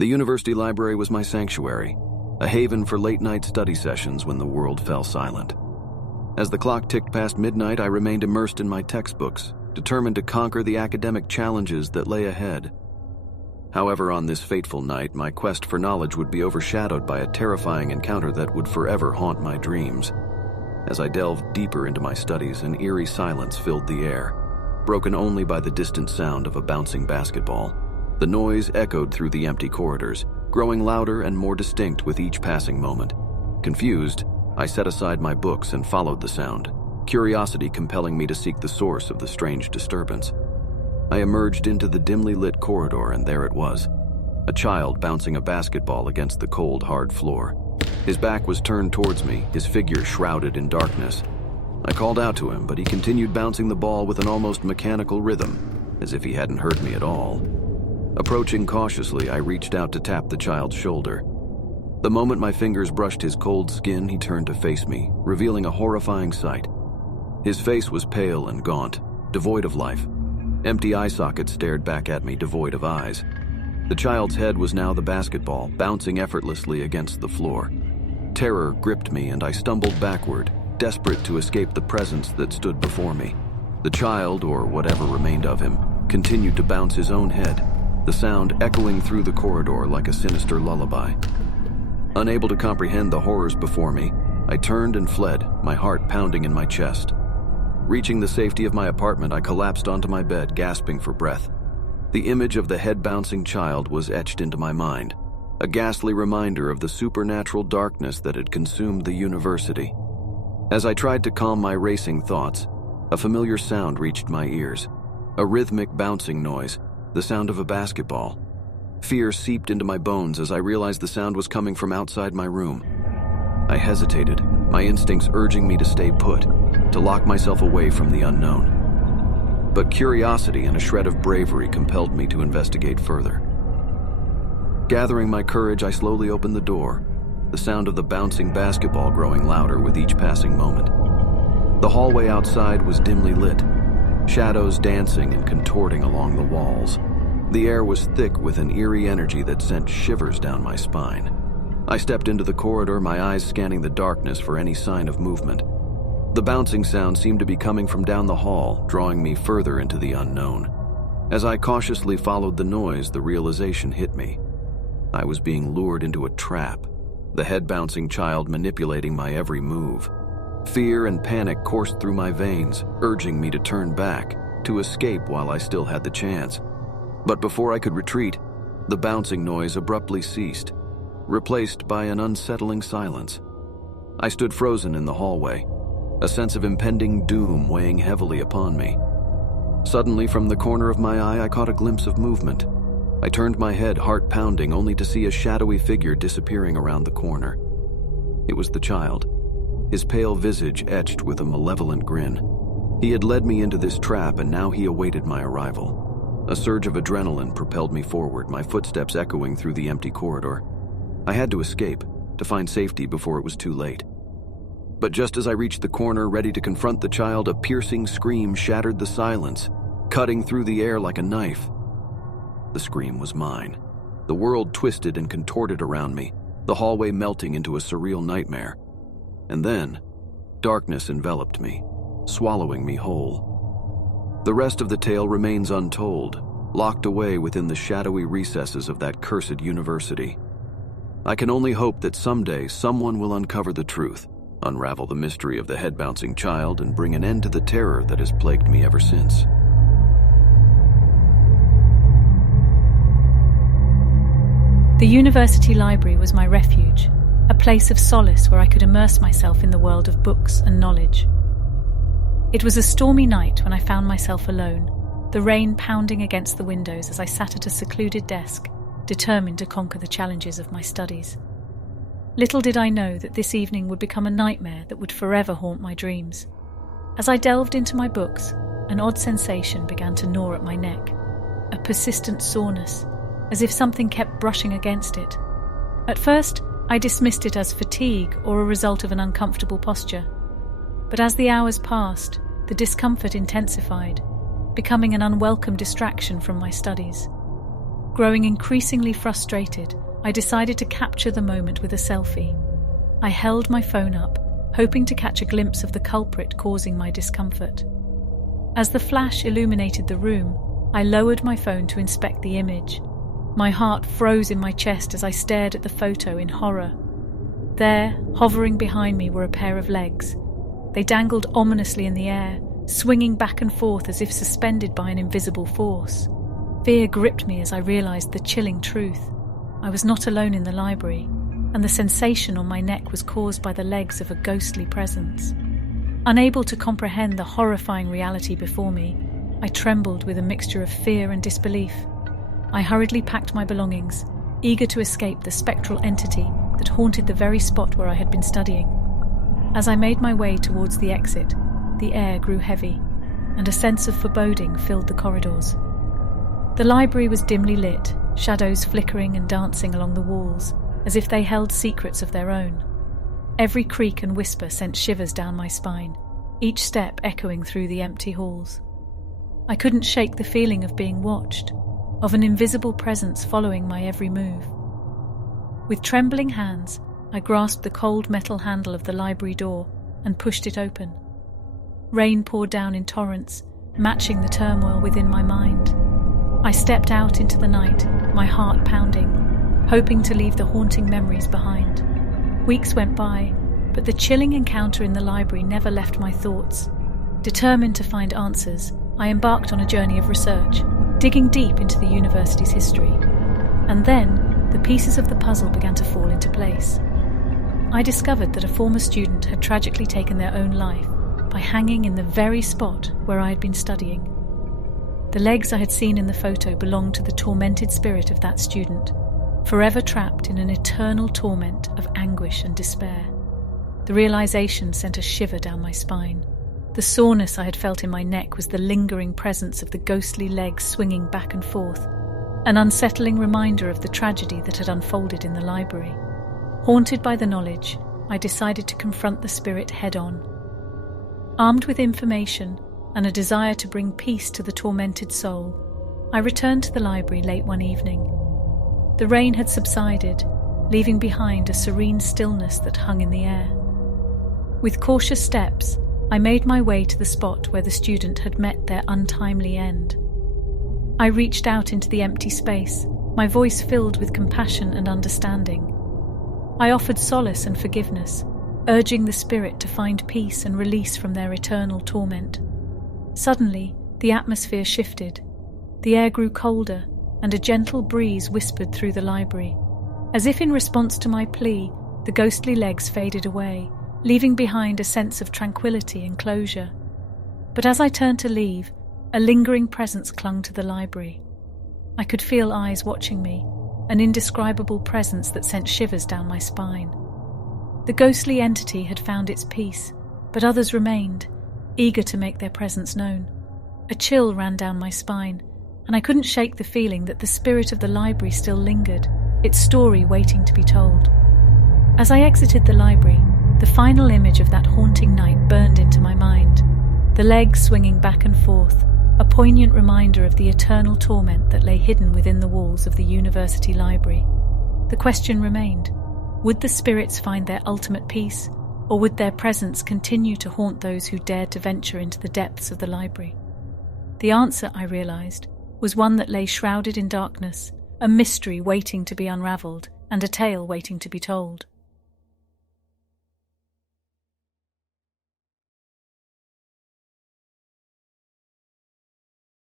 The university library was my sanctuary, a haven for late-night study sessions when the world fell silent. As the clock ticked past midnight, I remained immersed in my textbooks, determined to conquer the academic challenges that lay ahead. However, on this fateful night, my quest for knowledge would be overshadowed by a terrifying encounter that would forever haunt my dreams. As I delved deeper into my studies, an eerie silence filled the air, broken only by the distant sound of a bouncing basketball. The noise echoed through the empty corridors, growing louder and more distinct with each passing moment. Confused, I set aside my books and followed the sound, curiosity compelling me to seek the source of the strange disturbance. I emerged into the dimly lit corridor, and there it was, a child bouncing a basketball against the cold, hard floor. His back was turned towards me, his figure shrouded in darkness. I called out to him, but he continued bouncing the ball with an almost mechanical rhythm, as if he hadn't heard me at all. Approaching cautiously, I reached out to tap the child's shoulder. The moment my fingers brushed his cold skin, he turned to face me, revealing a horrifying sight. His face was pale and gaunt, devoid of life. Empty eye sockets stared back at me, devoid of eyes. The child's head was now the basketball, bouncing effortlessly against the floor. Terror gripped me, and I stumbled backward, desperate to escape the presence that stood before me. The child, or whatever remained of him, continued to bounce his own head, the sound echoing through the corridor like a sinister lullaby. Unable to comprehend the horrors before me, I turned and fled, my heart pounding in my chest. Reaching the safety of my apartment, I collapsed onto my bed, gasping for breath. The image of the head-bouncing child was etched into my mind, a ghastly reminder of the supernatural darkness that had consumed the university. As I tried to calm my racing thoughts, a familiar sound reached my ears, a rhythmic bouncing noise, the sound of a basketball. Fear seeped into my bones as I realized the sound was coming from outside my room. I hesitated, my instincts urging me to stay put, to lock myself away from the unknown. But curiosity and a shred of bravery compelled me to investigate further. Gathering my courage, I slowly opened the door, the sound of the bouncing basketball growing louder with each passing moment. The hallway outside was dimly lit, shadows dancing and contorting along the walls. The air was thick with an eerie energy that sent shivers down my spine. I stepped into the corridor, my eyes scanning the darkness for any sign of movement. The bouncing sound seemed to be coming from down the hall, drawing me further into the unknown. As I cautiously followed the noise, the realization hit me. I was being lured into a trap, the head-bouncing child manipulating my every move. Fear and panic coursed through my veins, urging me to turn back, to escape while I still had the chance. But before I could retreat, the bouncing noise abruptly ceased, replaced by an unsettling silence. I stood frozen in the hallway, a sense of impending doom weighing heavily upon me. Suddenly, from the corner of my eye, I caught a glimpse of movement. I turned my head, heart pounding, only to see a shadowy figure disappearing around the corner. It was the child, his pale visage etched with a malevolent grin. He had led me into this trap, and now he awaited my arrival. A surge of adrenaline propelled me forward, my footsteps echoing through the empty corridor. I had to escape, to find safety before it was too late. But just as I reached the corner, ready to confront the child, a piercing scream shattered the silence, cutting through the air like a knife. The scream was mine. The world twisted and contorted around me, the hallway melting into a surreal nightmare. And then, darkness enveloped me, swallowing me whole. The rest of the tale remains untold, locked away within the shadowy recesses of that cursed university. I can only hope that someday someone will uncover the truth, unravel the mystery of the head-bouncing child, and bring an end to the terror that has plagued me ever since. The university library was my refuge, a place of solace where I could immerse myself in the world of books and knowledge. It was a stormy night when I found myself alone, the rain pounding against the windows as I sat at a secluded desk, determined to conquer the challenges of my studies. Little did I know that this evening would become a nightmare that would forever haunt my dreams. As I delved into my books, an odd sensation began to gnaw at my neck, a persistent soreness, as if something kept brushing against it. At first, I dismissed it as fatigue or a result of an uncomfortable posture. But as the hours passed, the discomfort intensified, becoming an unwelcome distraction from my studies. Growing increasingly frustrated, I decided to capture the moment with a selfie. I held my phone up, hoping to catch a glimpse of the culprit causing my discomfort. As the flash illuminated the room, I lowered my phone to inspect the image. My heart froze in my chest as I stared at the photo in horror. There, hovering behind me, were a pair of legs. They dangled ominously in the air, swinging back and forth as if suspended by an invisible force. Fear gripped me as I realized the chilling truth. I was not alone in the library, and the sensation on my neck was caused by the legs of a ghostly presence. Unable to comprehend the horrifying reality before me, I trembled with a mixture of fear and disbelief. I hurriedly packed my belongings, eager to escape the spectral entity that haunted the very spot where I had been studying. As I made my way towards the exit, the air grew heavy, and a sense of foreboding filled the corridors. The library was dimly lit, shadows flickering and dancing along the walls, as if they held secrets of their own. Every creak and whisper sent shivers down my spine, each step echoing through the empty halls. I couldn't shake the feeling of being watched, of an invisible presence following my every move. With trembling hands, I grasped the cold metal handle of the library door and pushed it open. Rain poured down in torrents, matching the turmoil within my mind. I stepped out into the night, my heart pounding, hoping to leave the haunting memories behind. Weeks went by, but the chilling encounter in the library never left my thoughts. Determined to find answers, I embarked on a journey of research, digging deep into the university's history. And then, the pieces of the puzzle began to fall into place. I discovered that a former student had tragically taken their own life by hanging in the very spot where I had been studying. The legs I had seen in the photo belonged to the tormented spirit of that student, forever trapped in an eternal torment of anguish and despair. The realization sent a shiver down my spine. The soreness I had felt in my neck was the lingering presence of the ghostly legs swinging back and forth, an unsettling reminder of the tragedy that had unfolded in the library. Haunted by the knowledge, I decided to confront the spirit head-on. Armed with information and a desire to bring peace to the tormented soul, I returned to the library late one evening. The rain had subsided, leaving behind a serene stillness that hung in the air. With cautious steps, I made my way to the spot where the student had met their untimely end. I reached out into the empty space, my voice filled with compassion and understanding. I offered solace and forgiveness, urging the spirit to find peace and release from their eternal torment. Suddenly, the atmosphere shifted. The air grew colder, and a gentle breeze whispered through the library. As if in response to my plea, the ghostly legs faded away, leaving behind a sense of tranquility and closure. But as I turned to leave, a lingering presence clung to the library. I could feel eyes watching me, an indescribable presence that sent shivers down my spine. The ghostly entity had found its peace, but others remained, eager to make their presence known. A chill ran down my spine, and I couldn't shake the feeling that the spirit of the library still lingered, its story waiting to be told. As I exited the library, the final image of that haunting night burned into my mind, the legs swinging back and forth, a poignant reminder of the eternal torment that lay hidden within the walls of the university library. The question remained, would the spirits find their ultimate peace, or would their presence continue to haunt those who dared to venture into the depths of the library? The answer, I realized, was one that lay shrouded in darkness, a mystery waiting to be unraveled, and a tale waiting to be told.